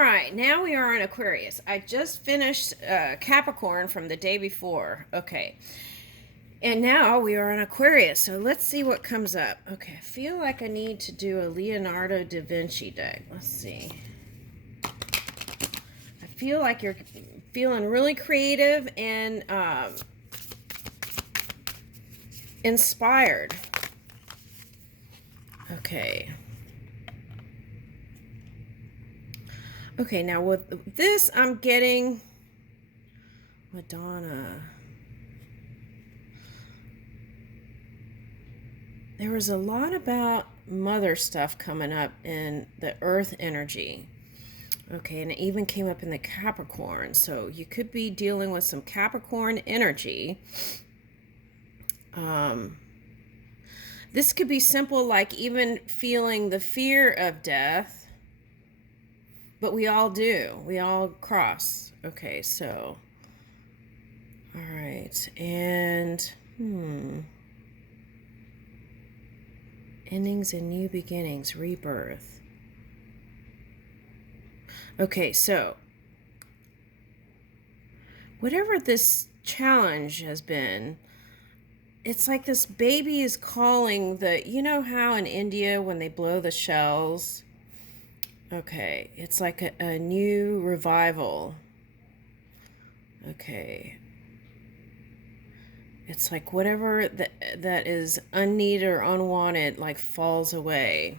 right, now we are in Aquarius. I just finished Capricorn from the day before. Okay. And now we are in Aquarius. So let's see what comes up. Okay, I feel like I need to do a Leonardo da Vinci deck. Let's see. I feel like you're feeling really creative and inspired. Okay. Okay, now with this, I'm getting Madonna. There was a lot about mother stuff coming up in the earth energy. Okay, and it even came up in the Capricorn. So you could be dealing with some Capricorn energy. This could be simple, like even feeling the fear of death. But we all do. We all cross. Okay, so. All right. And, endings and new beginnings, rebirth. Okay, so. Whatever this challenge has been, it's like this baby is calling you know how in India when they blow the shells? Okay, it's like a new revival. Okay. It's like whatever that is unneeded or unwanted, like falls away.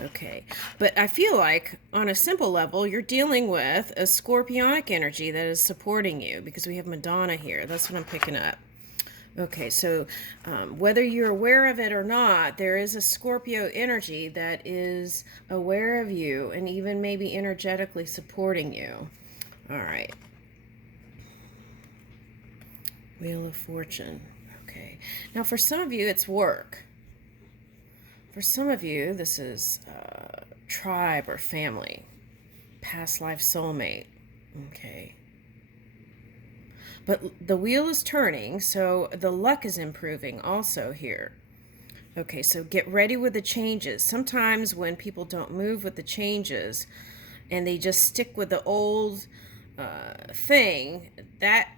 Okay. But I feel like on a simple level, you're dealing with a scorpionic energy that is supporting you because we have Madonna here. That's what I'm picking up. Okay, so whether you're aware of it or not, there is a Scorpio energy that is aware of you and even maybe energetically supporting you. All right. Wheel of Fortune. Okay. Now, for some of you, it's work. For some of you, this is tribe or family, past life soulmate. Okay. But the wheel is turning, so the luck is improving also here. Okay, so get ready with the changes. Sometimes when people don't move with the changes and they just stick with the old thing, that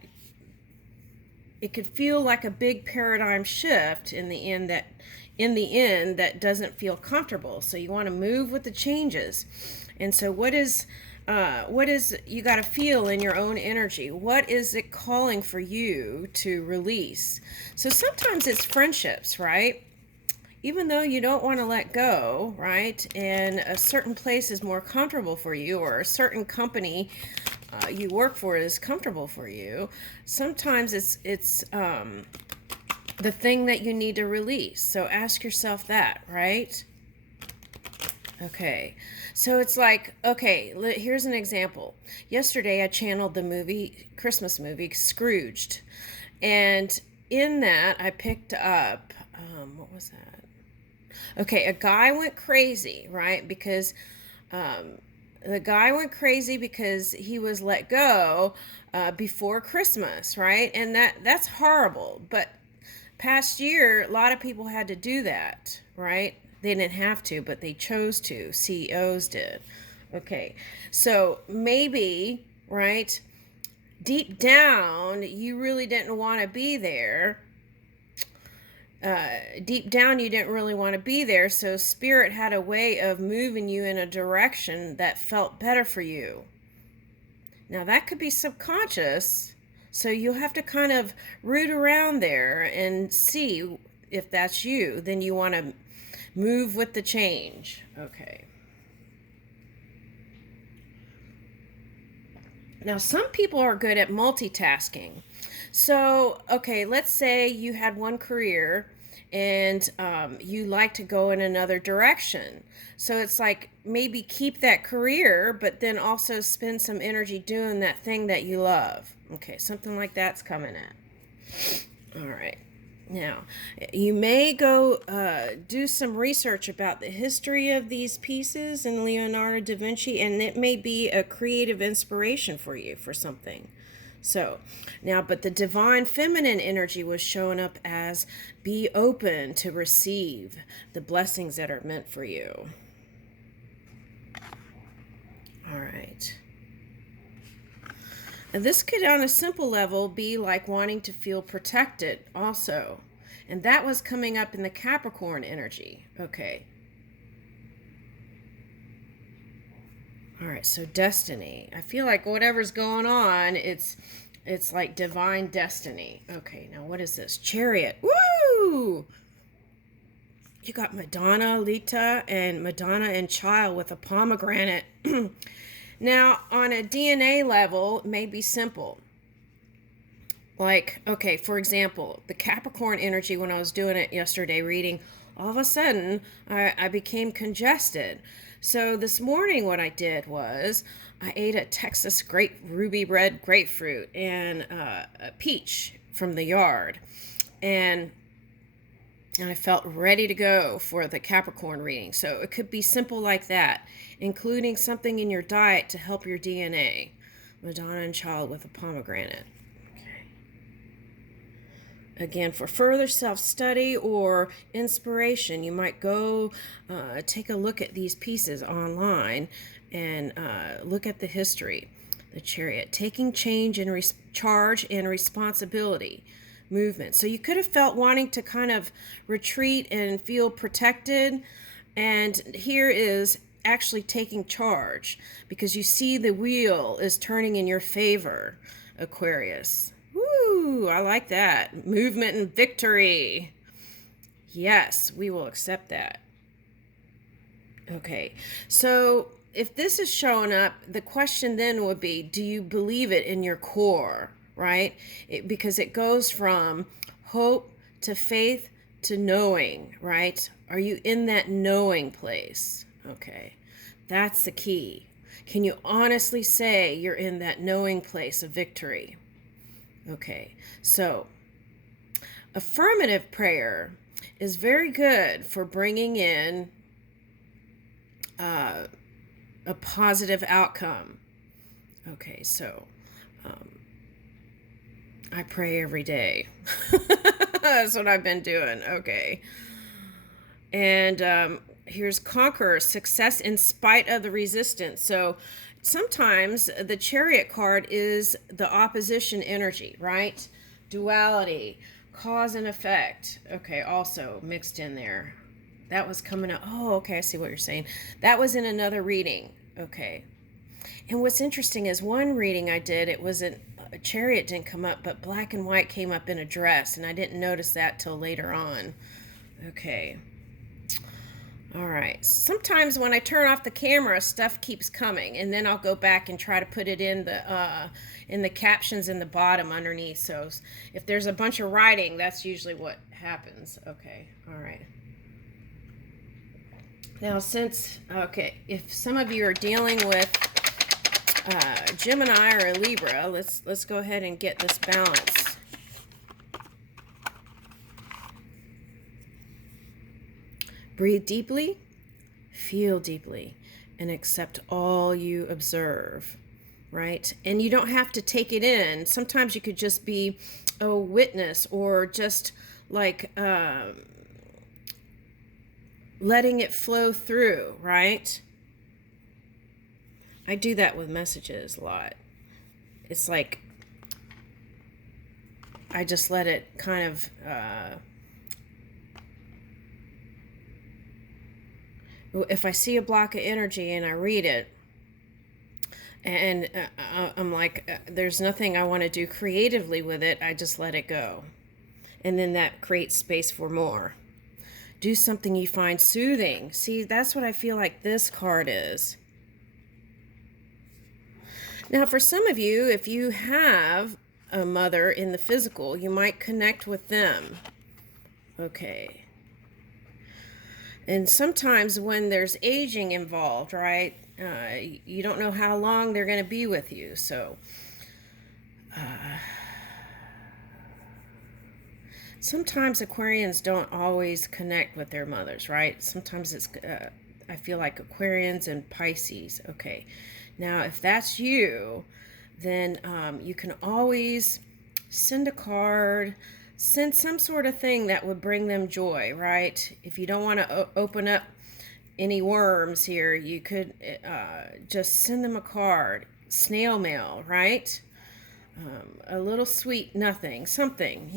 it could feel like a big paradigm shift in the end that doesn't feel comfortable. So you want to move with the changes. And so what is you got to feel in your own energy? What is it calling for you to release? So sometimes it's friendships, right? Even though you don't want to let go, right? And a certain place is more comfortable for you, or a certain company you work for is comfortable for you. Sometimes it's the thing that you need to release. So ask yourself that, right? Okay, so it's like, okay, here's an example. Yesterday I channeled the Christmas movie, Scrooged. And in that I picked up, what was that? Okay, a guy went crazy, right? Because the guy went crazy because he was let go before Christmas, right? And that's horrible. But past year, a lot of people had to do that, right? They didn't have to, but they chose to. CEOs did. Okay, so maybe, right, deep down, you really didn't want to be there. Deep down, you didn't really want to be there, so Spirit had a way of moving you in a direction that felt better for you. Now, that could be subconscious, so you'll have to kind of root around there and see if that's you. Then you want to move with the change. Okay. Now, some people are good at multitasking. So, okay, let's say you had one career and you like to go in another direction. So it's like maybe keep that career, but then also spend some energy doing that thing that you love. Okay, something like that's coming in. All right. Now, you may go do some research about the history of these pieces in Leonardo da Vinci, and it may be a creative inspiration for you for something. So, now, but the divine feminine energy was showing up as be open to receive the blessings that are meant for you. All right. And this could, on a simple level, be like wanting to feel protected also. And that was coming up in the Capricorn energy. Okay. All right, so destiny. I feel like whatever's going on, it's like divine destiny. Okay, now what is this? Chariot. Woo! You got Madonna, Lita, and Madonna and Child with a pomegranate. Now, on a DNA level, it may be simple. Like, okay, for example, the Capricorn energy, when I was doing it yesterday reading, all of a sudden I became congested. So this morning what I did was I ate a Texas ruby red grapefruit and a peach from the yard. And I felt ready to go for the Capricorn reading. So it could be simple like that, including something in your diet to help your DNA. Madonna and Child with a pomegranate. Again, for further self-study or inspiration, you might go take a look at these pieces online and look at the history. The Chariot, taking change and charge and responsibility movement. So you could have felt wanting to kind of retreat and feel protected. And here is actually taking charge because you see the wheel is turning in your favor, Aquarius. Woo, I like that. Movement and victory. Yes, we will accept that. Okay, so if this is showing up, the question then would be, do you believe it in your core, right? Because it goes from hope to faith to knowing, right? Are you in that knowing place? Okay, that's the key. Can you honestly say you're in that knowing place of victory? Okay, so affirmative prayer is very good for bringing in a positive outcome. Okay, so I pray every day. That's what I've been doing. Okay. And here's Conqueror, success in spite of the resistance. So sometimes the Chariot card is the opposition energy, right? Duality, cause and effect. Okay, also mixed in there. That was coming up. Oh, okay, I see what you're saying. That was in another reading. Okay. And what's interesting is one reading I did, it wasn't, a Chariot didn't come up, but black and white came up in a dress, and I didn't notice that till later on. Okay. All right. Sometimes when I turn off the camera, stuff keeps coming, and then I'll go back and try to put it in the captions in the bottom underneath. So if there's a bunch of writing, that's usually what happens. Okay. All right. Now, if some of you are dealing with Gemini or a Libra, let's go ahead and get this balance. Breathe deeply, feel deeply, and accept all you observe, right? And you don't have to take it in. Sometimes you could just be a witness or just like letting it flow through, right? I do that with messages a lot. It's like I just let it kind of if I see a block of energy and I read it and I'm like, there's nothing I want to do creatively with it, I just let it go. And then that creates space for more. Do something you find soothing. See, that's what I feel like this card is. Now, for some of you, if you have a mother in the physical, you might connect with them. Okay. And sometimes when there's aging involved, right, you don't know how long they're going to be with you. So sometimes Aquarians don't always connect with their mothers, right? Sometimes it's, I feel like Aquarians and Pisces. Okay. Now, if that's you, then you can always send a card, send some sort of thing that would bring them joy, right? If you don't want to open up any worms here, you could just send them a card, snail mail, right? A little sweet nothing, something,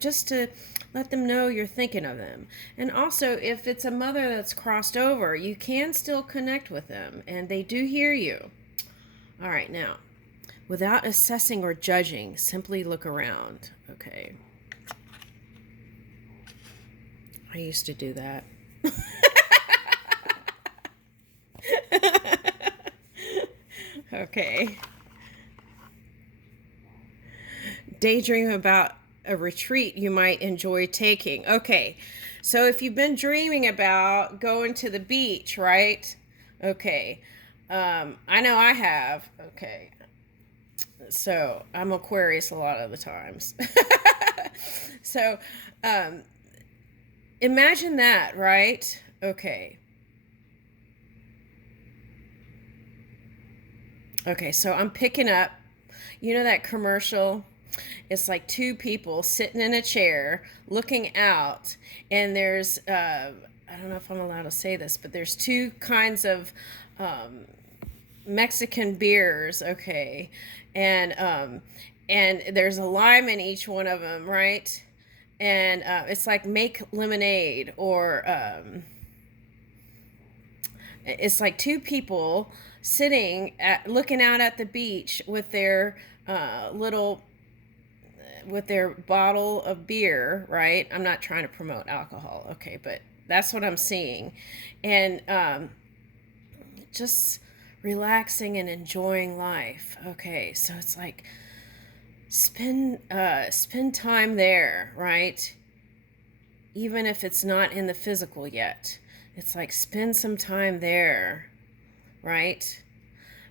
just to let them know you're thinking of them. And also, if it's a mother that's crossed over, you can still connect with them, and they do hear you. All right, now, without assessing or judging, simply look around. Okay. I used to do that. Okay. Daydream about a retreat you might enjoy taking. Okay. So if you've been dreaming about going to the beach, right? Okay. I know I have. Okay. So I'm Aquarius a lot of the times. So imagine that, right? Okay. Okay, so I'm picking up, that commercial? It's like two people sitting in a chair looking out, and there's, I don't know if I'm allowed to say this, but there's two kinds of Mexican beers, okay, and there's a lime in each one of them, right? And it's like make lemonade, or it's like two people sitting looking out at the beach with their little with their bottle of beer, right? I'm not trying to promote alcohol, okay, but that's what I'm seeing. And just relaxing and enjoying life. Okay, so it's like spend time there, right? Even if it's not in the physical yet. It's like spend some time there, right?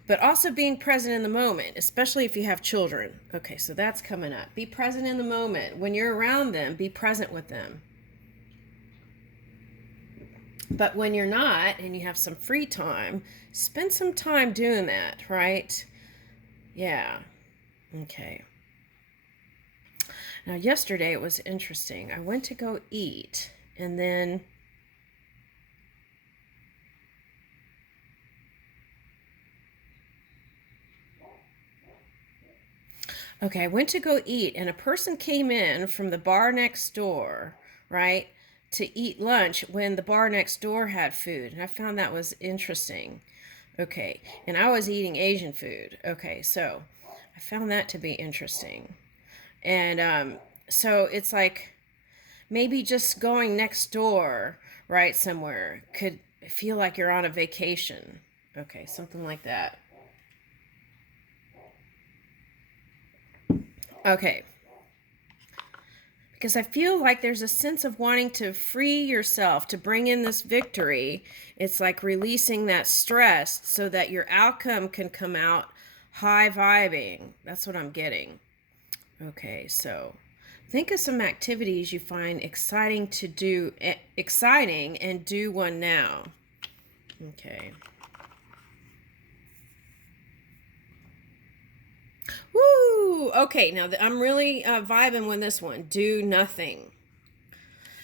But also being present in the moment, especially if you have children. Okay, so that's coming up. Be present in the moment. When you're around them, be present with them. But when you're not and you have some free time, spend some time doing that, right? Yeah. Okay. Now, yesterday it was interesting. I went to go eat, and then I went to go eat, and a person came in from the bar next door, right, to eat lunch when the bar next door had food. And I found that was interesting. Okay, and I was eating Asian food. Okay, so I found that to be interesting. And so it's like maybe just going next door, right, somewhere could feel like you're on a vacation. Okay, something like that. Okay. Because I feel like there's a sense of wanting to free yourself, to bring in this victory. It's like releasing that stress so that your outcome can come out high vibing. That's what I'm getting. Okay, so think of some activities you find exciting to do, exciting, and do one now. Okay. Woo! Okay, now I'm really vibing with this one. Do nothing.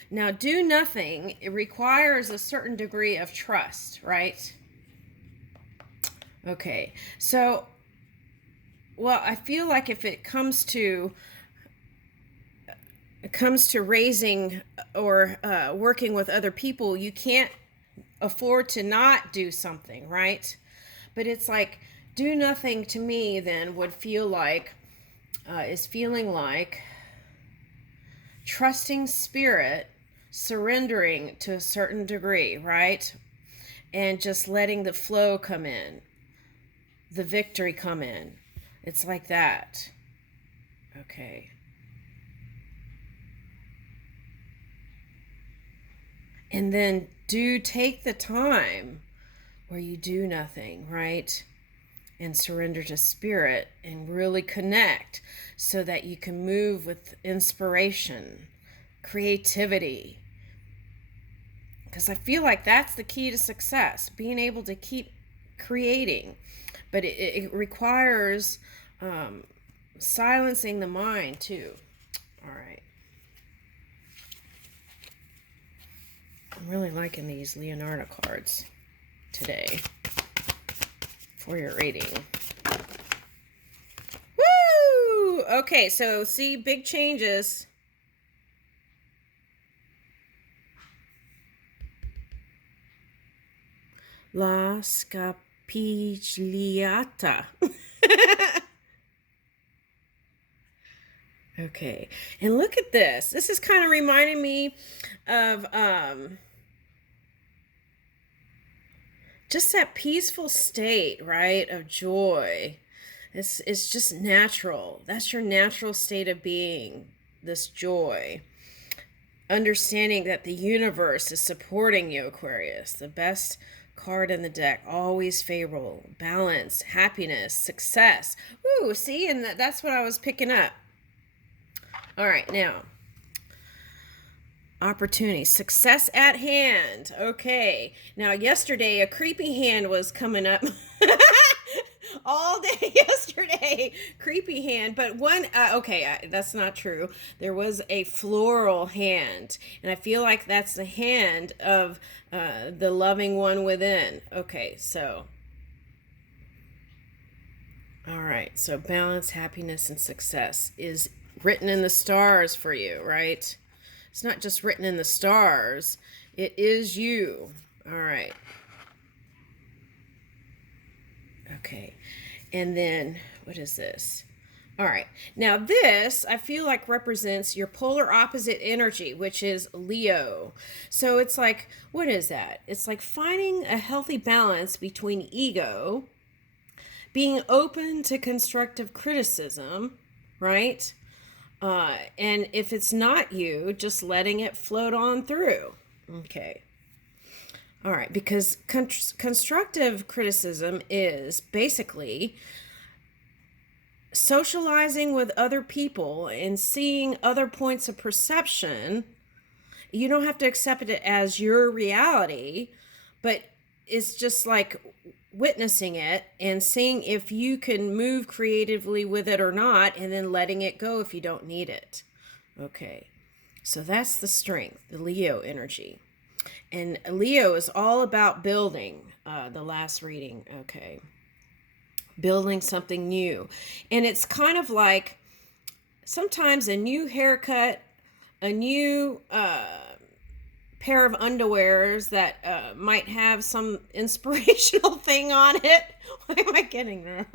Now, do nothing, it requires a certain degree of trust, right? Okay, so, well, I feel like if it comes to raising or working with other people, you can't afford to not do something, right? But it's like do nothing to me then would feel like is feeling like trusting spirit, surrendering to a certain degree, right? And just letting the flow come in, the victory come in. It's like that. Okay. And then do take the time where you do nothing, right? And surrender to spirit and really connect so that you can move with inspiration, creativity. Because I feel like that's the key to success, being able to keep creating. But it requires silencing the mind too. All right. I'm really liking these Leonardo cards today for your reading. Woo! Okay, so see, big changes. La scapigliata. Okay, and look at this. This is kind of reminding me of just that peaceful state, right, of joy. It's just natural. That's your natural state of being, this joy. Understanding that the universe is supporting you, Aquarius. The best card in the deck, always favorable, balance, happiness, success. Ooh, see, and that's what I was picking up. All right, now, opportunity, success at hand. Okay, now yesterday a creepy hand was coming up. All day yesterday, creepy hand, but one okay, that's not true. There was a floral hand, and I feel like that's the hand of the loving one within. Okay, so all right, so balance, happiness, and success is written in the stars for you, right? It's not just written in the stars, it is you. All right. Okay. And then, what is this? All right. Now, this I feel like represents your polar opposite energy, which is Leo. So it's like, what is that? It's like finding a healthy balance between ego, being open to constructive criticism, right? And if it's not you, just letting it float on through. Okay. All right, because constructive criticism is basically socializing with other people and seeing other points of perception. You don't have to accept it as your reality, but it's just like witnessing it and seeing if you can move creatively with it or not, and then letting it go if you don't need it. Okay, so that's the strength, the Leo energy. And Leo is all about building, the last reading, okay. Building something new. And it's kind of like sometimes a new haircut, a new pair of underwears that might have some inspirational thing on it. Why am I getting there?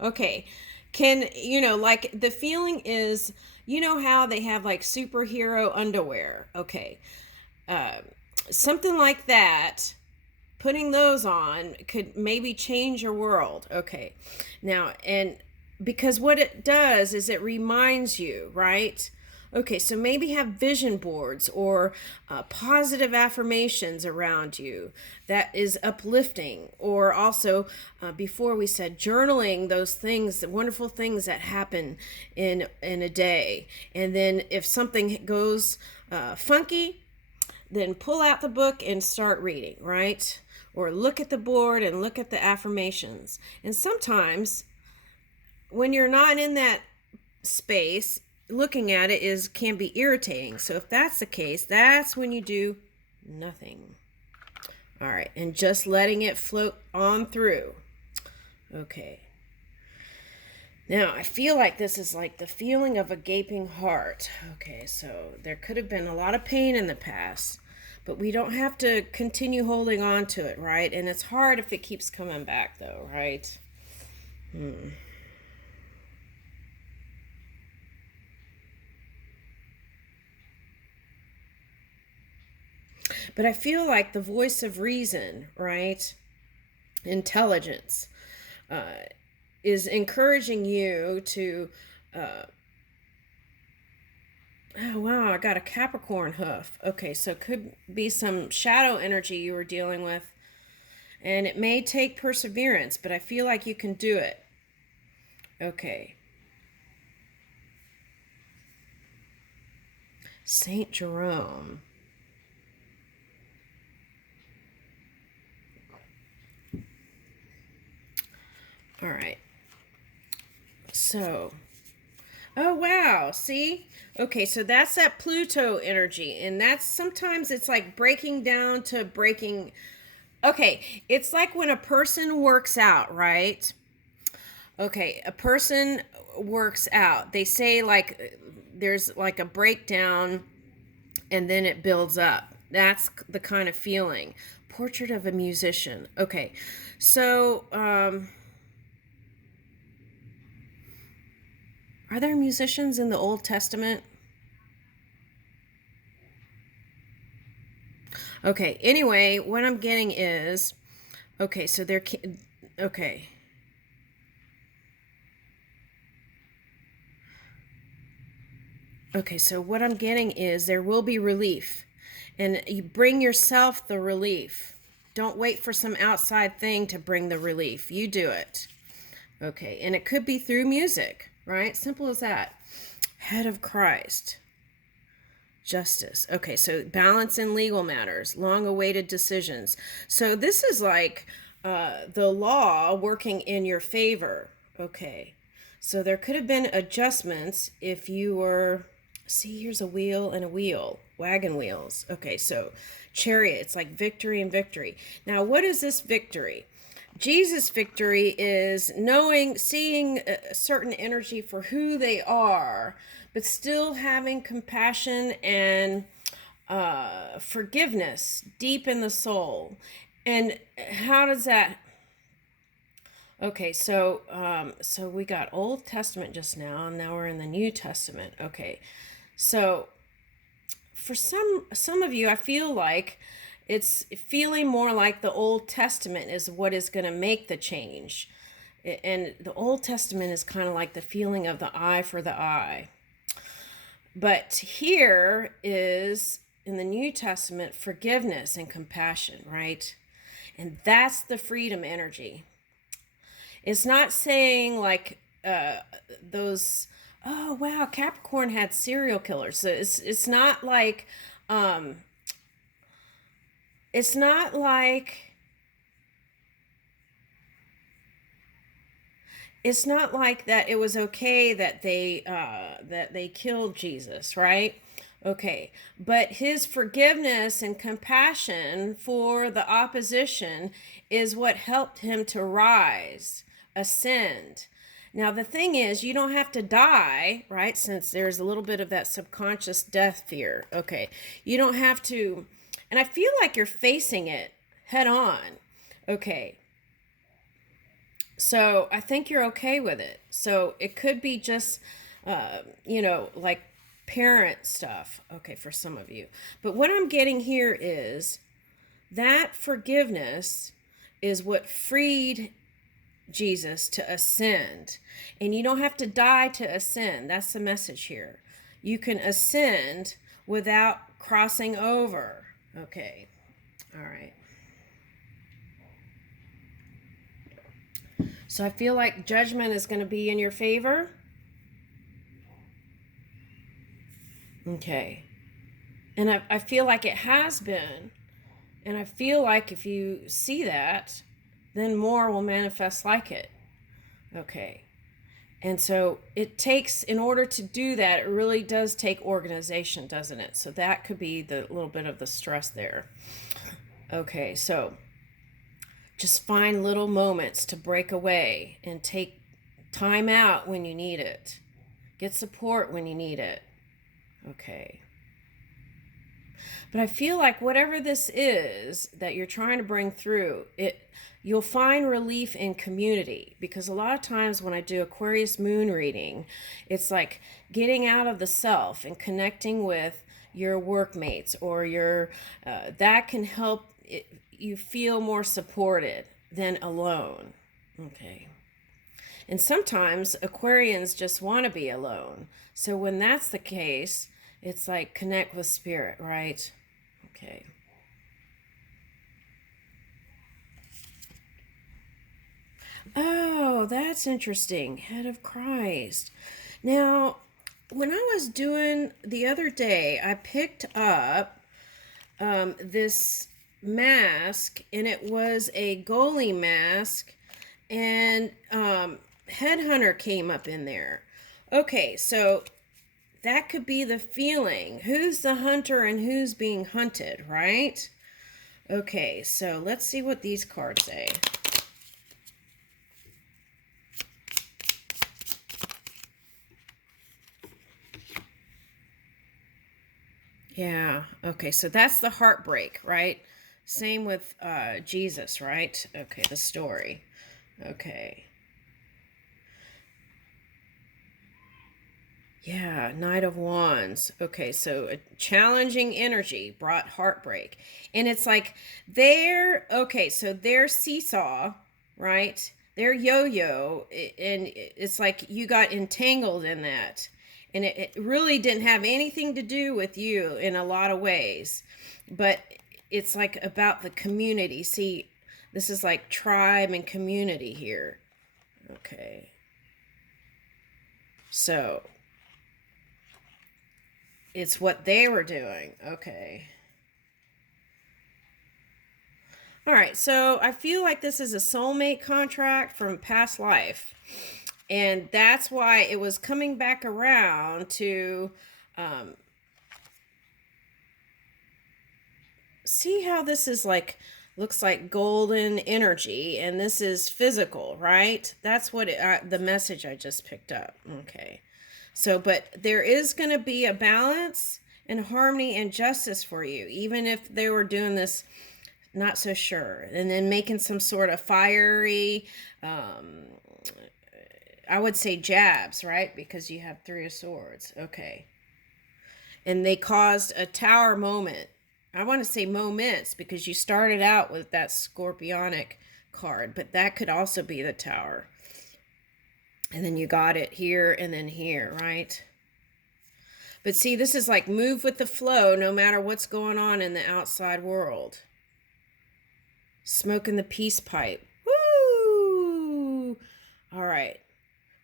Okay. Like the feeling is, how they have like superhero underwear. Okay. Something like that, putting those on could maybe change your world. Okay. Now, and because what it does is it reminds you, right? Okay, so maybe have vision boards or positive affirmations around you that is uplifting. Or also, before we said, journaling those things, the wonderful things that happen in a day. And then if something goes funky, then pull out the book and start reading, right? Or look at the board and look at the affirmations. And sometimes when you're not in that space, looking at it can be irritating. So if that's the case, that's when you do nothing. All right, and just letting it float on through. Okay. Now, I feel like this is like the feeling of a gaping heart. Okay, so there could have been a lot of pain in the past, but we don't have to continue holding on to it, right? And it's hard if it keeps coming back, though, right? But I feel like the voice of reason, right? Intelligence, is encouraging you to oh wow, I got a Capricorn hoof. Okay, so it could be some shadow energy you were dealing with, and it may take perseverance, but I feel like you can do it. Okay. Saint Jerome. All right. So, Oh, wow. See? Okay, so that's that Pluto energy. And that's sometimes it's like breaking down to breaking. Okay, it's like when a person works out, right? Okay, a person works out. They say like there's like a breakdown and then it builds up. That's the kind of feeling. Portrait of a musician. Okay, so are there musicians in the Old Testament? Okay, anyway, what I'm getting is okay, so there can, okay. Okay, so what I'm getting is there will be relief. And you bring yourself the relief. Don't wait for some outside thing to bring the relief. You do it. Okay, and it could be through music, right? Simple as that. Head of Christ. Justice. Okay, so balance in legal matters, long awaited decisions. So this is like the law working in your favor. Okay, so there could have been adjustments if you were. See, here's a wheel and a wheel, wagon wheels. Okay, so chariot, it's like victory and victory. Now, what is this victory? Jesus' victory is knowing, seeing a certain energy for who they are, but still having compassion and forgiveness deep in the soul. And how does that? Okay, so we got Old Testament just now, and now we're in the New Testament. Okay, so for some of you, I feel like it's feeling more like the Old Testament is what is going to make the change. And the Old Testament is kind of like the feeling of the eye for the eye. But here is in the New Testament forgiveness and compassion, right? And that's the freedom energy. It's not saying like those, oh wow, Capricorn had serial killers. So it's not like it's not like it's not like that it was okay that they killed Jesus, right? Okay, but his forgiveness and compassion for the opposition is what helped him to rise, ascend. Now the thing is, you don't have to die, right? Since there's a little bit of that subconscious death fear. Okay, you don't have to, and I feel like you're facing it head on. Okay, so I think you're okay with it. So it could be just, like parent stuff. Okay, for some of you. But what I'm getting here is that forgiveness is what freed Jesus to ascend. And you don't have to die to ascend. That's the message here. You can ascend without crossing over. Okay. All right. So I feel like judgment is going to be in your favor. Okay. And I feel like it has been. And I feel like if you see that, then more will manifest like it. Okay. And so it takes, in order to do that, it really does take organization, doesn't it? So that could be the little bit of the stress there. Okay, so just find little moments to break away and take time out when you need it. Get support when you need it. Okay. But I feel like whatever this is that you're trying to bring through, you'll find relief in community, because a lot of times when I do Aquarius moon reading, it's like getting out of the self and connecting with your workmates or your that can help you feel more supported than alone. Okay. And sometimes Aquarians just want to be alone. So when that's the case, it's like connect with spirit, right? Okay. Oh, that's interesting. Head of Christ. Now, when I was doing the other day, I picked up this mask, and it was a goalie mask, and Headhunter came up in there. Okay, so that could be the feeling. Who's the hunter and who's being hunted, right? Okay, so let's see what these cards say. Yeah, okay, so that's the heartbreak, right? Same with Jesus, right? Okay, the story. Okay. Yeah, Knight of Wands. Okay, so a challenging energy brought heartbreak. And it's like okay, so their seesaw, right? Their yo-yo, and it's like you got entangled in that. And it really didn't have anything to do with you in a lot of ways. But it's like about the community. See, this is like tribe and community here. Okay. So it's what they were doing. Okay. All right. So I feel like this is a soulmate contract from past life. And that's why it was coming back around to see how this is like, looks like golden energy. And this is physical, right? That's what the message I just picked up. Okay. So, but there is going to be a balance and harmony and justice for you, even if they were doing this not so sure, and then making some sort of fiery I would say jabs, right? Because you have three of swords. Okay. And they caused a tower moment. I want to say moments because you started out with that scorpionic card, but that could also be the tower. And then you got it here and then here, right? But see, this is like move with the flow no matter what's going on in the outside world. Smoking the peace pipe. Woo! All right.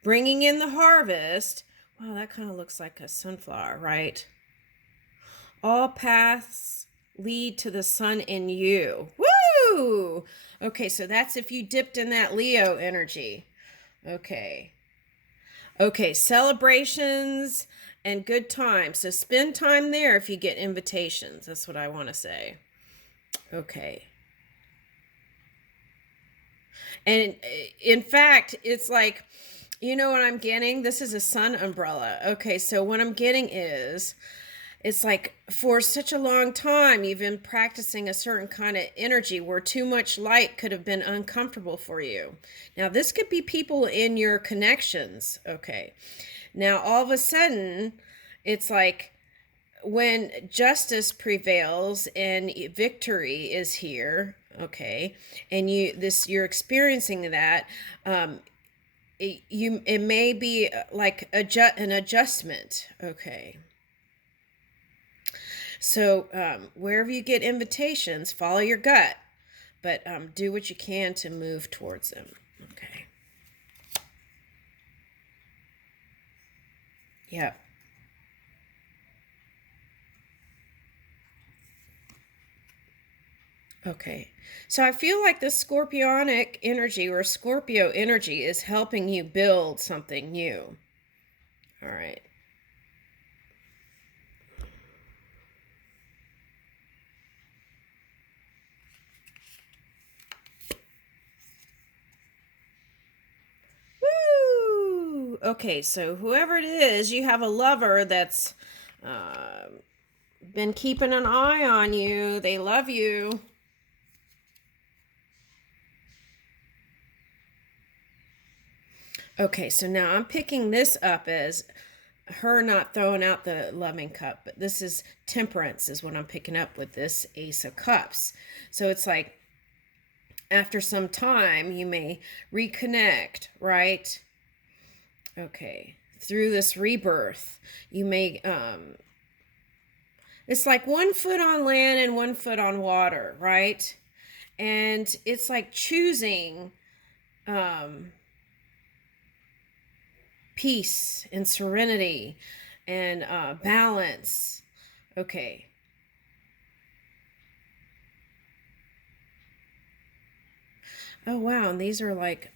Bringing in the harvest. Wow, that kind of looks like a sunflower, right? All paths lead to the sun in you. Woo! Okay, so that's if you dipped in that Leo energy. Okay. Okay, celebrations and good times. So spend time there if you get invitations. That's what I want to say. Okay. And in fact, it's like, you know what I'm getting? This is a sun umbrella. Okay, so what I'm getting is, it's like for such a long time, you've been practicing a certain kind of energy where too much light could have been uncomfortable for you. Now, this could be people in your connections. Okay. Now, all of a sudden, it's like when justice prevails and victory is here, okay, and you're experiencing that, it may be like an adjustment, okay. So wherever you get invitations, follow your gut, but do what you can to move towards them, okay. Yeah. Okay. So I feel like the scorpionic energy or Scorpio energy is helping you build something new. All right. Woo! Okay, so whoever it is, you have a lover that's uh, been keeping an eye on you. They love you. Okay, so now I'm picking this up as her not throwing out the loving cup, but this is temperance, is what I'm picking up with this Ace of Cups. So it's like after some time, you may reconnect, right? Okay, through this rebirth, you may, it's like one foot on land and one foot on water, right? And it's like choosing peace and serenity and balance. Okay. Oh wow, and these are like